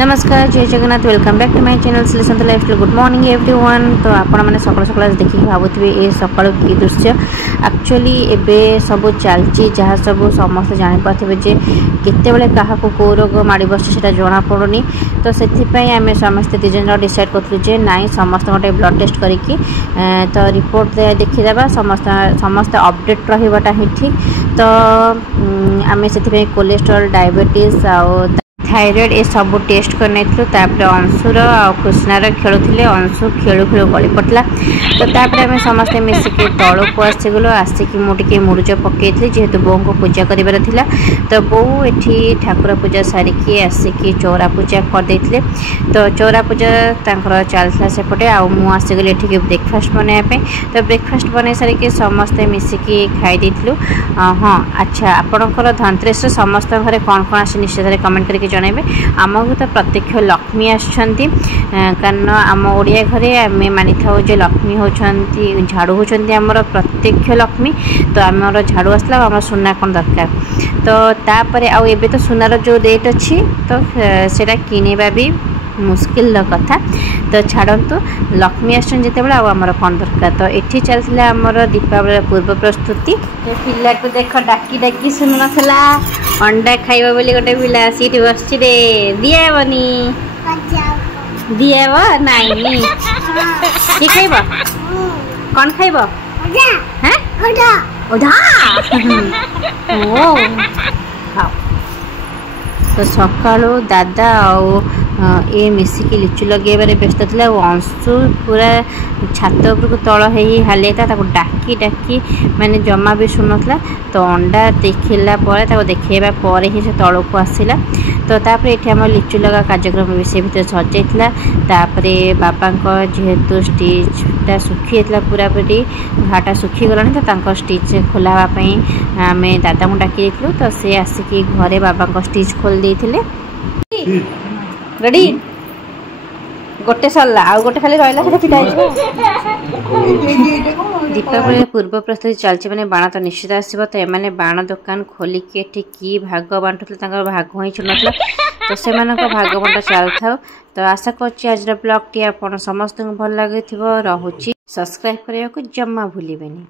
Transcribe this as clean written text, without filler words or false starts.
नमस्कार जय Jagannath welcome back to my channel Shrisant lifestyle. Good morning everyone. तो आपण मैंने सकाल सकाल देखिए भावुवे ये सका कि दृश्य एक्चुअली एवं सब चलती जहाँ सब समस्त जापारे जे केतबले क्या कौ रोग माड़ बस जना पड़ूनी। तो से आम समस्ते दीज डिसाइड करूँ नाई समस्त गोटे ब्लड टेस्ट करी तो रिपोर्ट देखीदे समस्त अपडेट रहीबाटा ही ठीक। तो आम से कोलेस्ट्रॉल डायबिटीज आउ थायराइड ये सब टेस्ट करने अंशुर आ कृष्णार खेलुले अंशु खेलु खेलु गली पड़ता। तो आम समस्ते मिसिक तौल को आसीगलु आसिक मुझे मुरुज पकई जेहेतु बो को पूजा करार था। तो बो ये ठाकुर पूजा सारिकी आसिक चौरा पूजा करदे। तो चौरा पूजा चलता सेपटे आसीगली ये ब्रेकफास्ट बनवाई। तो ब्रेकफास्ट बन सारिकी समस्ते मिसिक खाई। हाँ अच्छा आपणकर धनतेरस समस्त घरे कौन कौन आसे निश्चित कमेंट करके जनइबे। आमको तो प्रत्यक्ष लक्ष्मी आसछंती कारण आम ओडिया घरे आम मानि था जे लक्ष्मी होछंती झाड़ू होछंती आमर प्रत्यक्ष लक्ष्मी। तो आमर झाड़ू आसला आम सुना कौन दरकार। तो तापर आउ एबे तो सुनार जो रेट अच्छी तो सेटा किनेबा भी मुस्किल कथा। तो छाड़तु लक्ष्मी आसन जिते बड़े आमर कौन दरकार। तो ये चलता आमर दीपावली पूर्व प्रस्तुति। पिला को देख डाकी डाकी शुणु नाला अंडा खाइबा बोली गोटे पिला सीट बस दियाबनी दियाब नाई कि खाइब कौन खाइब तो सकाळु दादा आउ ये मिसिकी लिचु लगेबारे व्यस्त था। अंशु पूरा छात उपरको तल हो हालिया था डाकी डाकी माने जमा भी शुणुला। तो अंडा देखला देखा पर ही से तल को आसला। तो तापर ये आम लिचु लगा कार्यक्रम भी से भीतर सजाइला। तापरे बाबा जेहेतु स्टिचटा सुखी जाता पूरा पूरी घाटा सुखी गलानी। तो स्टिच खोलावाई आम दादा को डाकी देलु। तो सी आसिकी घरे बाबा स्टिच खोल देते। रेडी गोटे सरला आ गोटे खाली रहा से फिटा दीपावली पूर्व प्रस्तुति चलती मैंने बाण तो निश्चित आसो। तो एम बाण दुकान खोलिकी कि भाग बांटुले भाग ही चुना। तो से भाग बंटा चल था। तो आशा कर आज ब्लॉग टी आप समस्त भल लगे रोचे सब्सक्राइब करने को जमा भूलें।